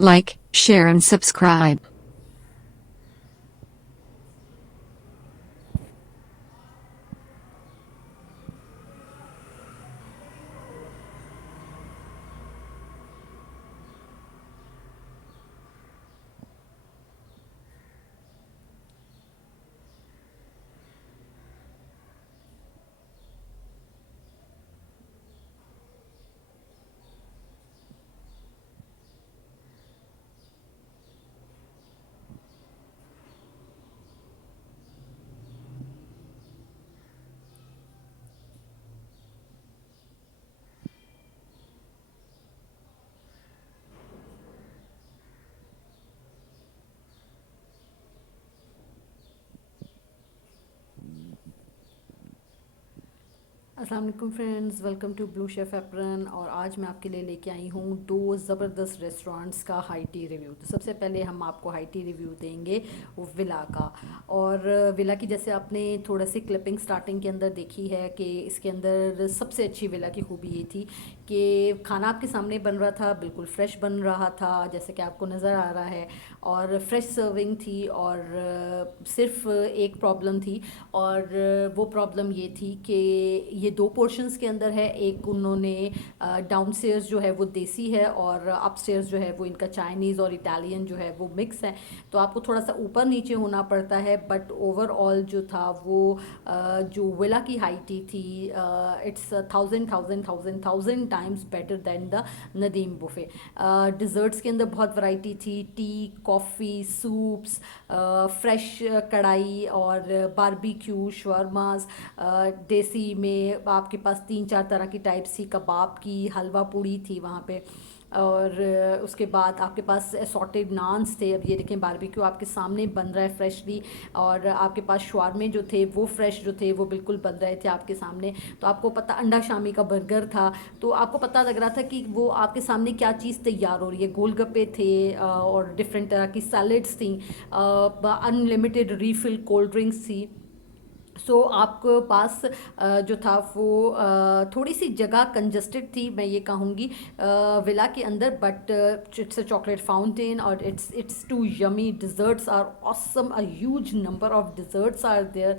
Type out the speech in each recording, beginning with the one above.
Like, share and subscribe. अस्सलाम वालेकुम friends, welcome to blue chef apron. और आज मैं आपके लिए लेके आई हूँ दो ज़बरदस्त रेस्टोरेंट्स का हाई टी रिव्यू। तो सबसे पहले हम आपको हाई टी रिव्यू देंगे वो विला का। और विला की जैसे आपने थोड़ा सी क्लिपिंग स्टार्टिंग के अंदर देखी है कि इसके अंदर सबसे अच्छी विला की खूबी ये थी कि खाना आपके सामने बन रहा था, बिल्कुल फ्रेश बन रहा था जैसे कि आपको नज़र आ रहा है, और फ्रेश सर्विंग थी। और सिर्फ एक प्रॉब्लम थी, और वो प्रॉब्लम ये थी कि ये दो पोर्शंस के अंदर है। एक उन्होंने डाउनस्टेयर्स जो है वो देसी है, और अपस्टेयर्स जो है वो इनका चाइनीज़ और इटालियन जो है वो मिक्स है। तो आपको थोड़ा सा ऊपर नीचे होना पड़ता है, बट ओवरऑल जो था वो जो विला की हाई टी थी, it's thousand times better than the Nadeem buffet. Desserts के अंदर बहुत वैरायटी थी, टी, कॉफ़ी, सूप्स, फ्रेश कढ़ाई और बारबेक्यू शवर्मास। देसी में आपके पास तीन चार तरह की टाइप्स थी, कबाब की, हलवा पूड़ी थी वहाँ पे। और उसके बाद आपके पास असॉर्टेड नान्स थे। अब ये देखें, बारबेक्यू आपके सामने बन रहा है फ्रेशली, और आपके पास शवारमे जो थे वो फ्रेश जो थे वो बिल्कुल बन रहे थे आपके सामने। तो आपको पता, अंडा शामी का बर्गर था, तो आपको पता लग रहा था कि वो आपके सामने क्या चीज़ तैयार हो रही है। गोलगप्पे थे, और डिफरेंट तरह की सैलड्स थी, अनलिमिटेड रीफिल कोल्ड ड्रिंक्स थी। सो आपके पास जो था वो थोड़ी सी जगह कंजस्टेड थी, मैं ये कहूँगी विला के अंदर, but it's a chocolate fountain, और it's too yummy. Desserts are awesome, a huge number of desserts are there.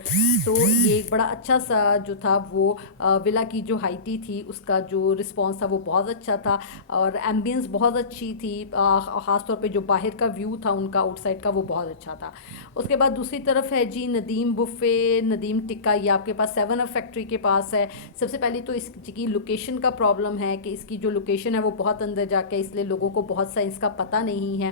तो ये एक बड़ा अच्छा सा जो था वो विला की जो हाई टी थी उसका जो रिस्पॉन्स था वो बहुत अच्छा था, और एम्बियंस बहुत अच्छी थी। ख़ासतौर पे जो बाहर का व्यू था उनका आउटसाइड का वो बहुत अच्छा था। उसके बाद दूसरी तरफ है जी नदीम बुफ़े, नदीम टिक्का, ये आपके पास सेवन अप फैक्ट्री के पास है। सबसे पहले तो इसकी लोकेशन का प्रॉब्लम है कि इसकी जो लोकेशन है वो बहुत अंदर जाके, इसलिए लोगों को बहुत सा इसका पता नहीं है।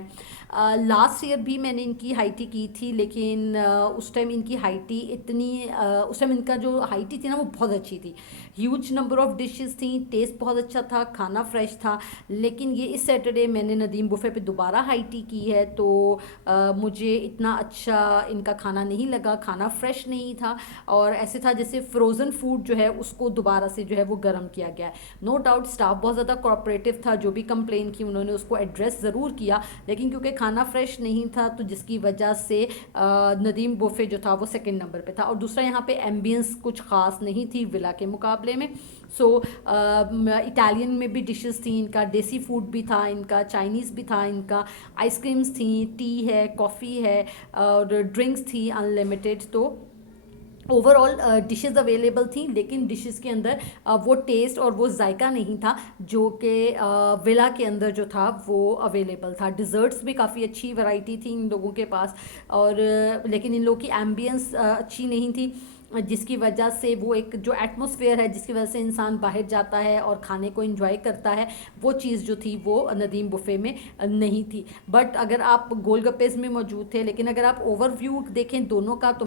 लास्ट ईयर भी मैंने इनकी हाई टी की थी, लेकिन उस टाइम इनकी हाई टी इतनी उस टाइम इनका जो हाई टी थी ना वो बहुत अच्छी थी। ह्यूज नंबर ऑफ डिशेस थी, टेस्ट बहुत अच्छा था, खाना फ्रेश था। लेकिन ये इस सैटरडे मैंने नदीम बुफ़े पे दोबारा हाई टी की है, तो मुझे इतना अच्छा इनका खाना नहीं लगा, खाना फ्रेश नहीं था, और ऐसे था जैसे फ्रोज़न फूड जो है उसको दोबारा से जो है वो गर्म किया गया है। नो डाउट स्टाफ बहुत ज़्यादा कोऑपरेटिव था, जो भी कंप्लेन की उन्होंने उसको एड्रेस ज़रूर किया, लेकिन क्योंकि खाना फ्रेश नहीं था तो जिसकी वजह से नदीम बुफ़े जो था वो सेकंड नंबर पे था। और दूसरा, यहाँ पे एम्बियंस कुछ ख़ास नहीं थी विला के मुकाबले में। सो इटालियन में भी डिशेस थी इनका, देसी फूड भी था इनका, चाइनीज़ भी था इनका, आइसक्रीम्स थी, टी है, कॉफ़ी है, और ड्रिंक्स थी अनलिमिटेड। तो ओवरऑल डिशेस अवेलेबल थी, लेकिन डिशेस के अंदर वो टेस्ट और वो जायका नहीं था जो कि विला के अंदर जो था वो अवेलेबल था। डिज़र्ट्स भी काफ़ी अच्छी वैरायटी थी इन लोगों के पास, और लेकिन इन लोगों की एम्बियंस अच्छी नहीं थी, जिसकी वजह से वो एक जो एटमॉस्फेयर है जिसकी वजह से इंसान बाहर जाता है और खाने को एंजॉय करता है, वो चीज़ जो थी वो नदीम बुफ़े में नहीं थी। बट अगर आप गोलगप्पेज़ में मौजूद थे, लेकिन अगर आप ओवरव्यू देखें दोनों का तो